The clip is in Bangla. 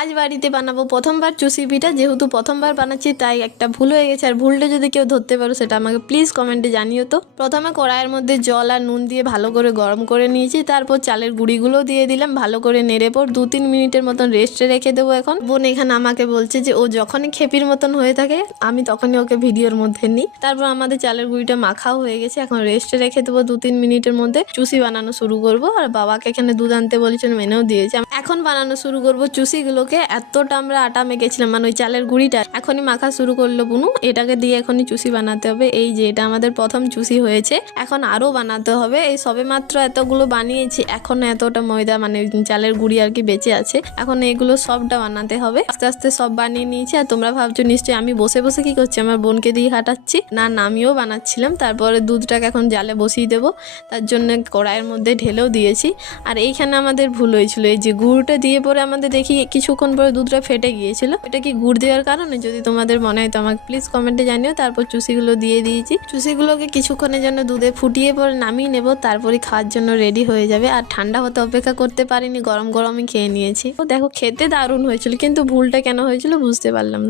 আজ বাড়িতে বানাবো প্রথমবার চুষি পিঠা। যেহেতু প্রথমবার বানাচ্ছি তাই একটা ভুল হয়ে গেছে, আর ভুলটা যদি কেউ ধরতে পারো সেটা আমাকে প্লিজ কমেন্টে জানিও। তো প্রথমে কড়াইয়ের মধ্যে জল আর নুন দিয়ে ভালো করে গরম করে নিয়েছি, তারপর চালের গুঁড়িগুলো দিয়ে দিলাম, ভালো করে নেড়ে পর 2-3 মিনিটের মতন রেস্টে রেখে দেবো। এখন বোন এখানে আমাকে বলছে যে ও যখনই খেপির মতন হয়ে থাকে আমি তখনই ওকে ভিডিওর মধ্যে নিই। তারপর আমাদের চালের গুঁড়িটা মাখাও হয়ে গেছে, এখন রেস্টে রেখে দেবো। 2-3 মিনিটের মধ্যে চুষি বানানো শুরু করবো। আর বাবাকে এখানে দুধ আনতে বলেছেন, মেনেও দিয়েছে। এখন বানানো শুরু করবো চুষিগুলোকে। এতটা আমরা আটা মেখেছিলাম, মানে ওই চালের গুঁড়িটা এখনই মাখা শুরু করলো বুনু। এটাকে দিয়ে এখনই চুষি বানাতে হবে। এই যে এটা আমাদের প্রথম চুষি হয়েছে, এখন আরও বানাতে হবে। এই সবে মাত্র এতগুলো বানিয়েছি, এখন এতটা ময়দা মানে চালের গুঁড়ি আর কি বেঁচে আছে। এখন এগুলো সবটা বানাতে হবে। আস্তে আস্তে সব বানিয়ে নিয়েছি। আর তোমরা ভাবছো নিশ্চয়ই আমি বসে বসে কি করছি, আমার বোনকে দিয়ে হাঁটাচ্ছি না, আমিও বানাচ্ছিলাম। তারপরে দুধটাকে এখন জালে বসিয়ে দেবো, তার জন্য কড়াইয়ের মধ্যে ঢেলেও দিয়েছি। আর এইখানে আমাদের ভুল হয়েছিল, এই যে গুড়টা দিয়ে পরে আমাদের দেখি কিছুক্ষণ পরে দুধটা ফেটে গিয়েছিল। এটা কি গুড় দেওয়ার কারণে? যদি তোমাদের মনে হয় তো আমাকে প্লিজ কমেন্টে জানিও। তারপর চুষিগুলো দিয়ে দিয়েছি। চুষিগুলোকে কিছুক্ষণের জন্য দুধে ফুটিয়ে পরে নামিয়ে নেব, তারপরে খাওয়ার জন্য রেডি হয়ে যাবে। আর ঠান্ডা হতে অপেক্ষা করতে পারিনি, গরম গরমই খেয়ে নিয়েছি। ও দেখো খেতে দারুণ হয়েছিল, কিন্তু ভুলটা কেন হয়েছিল বুঝতে পারলাম না।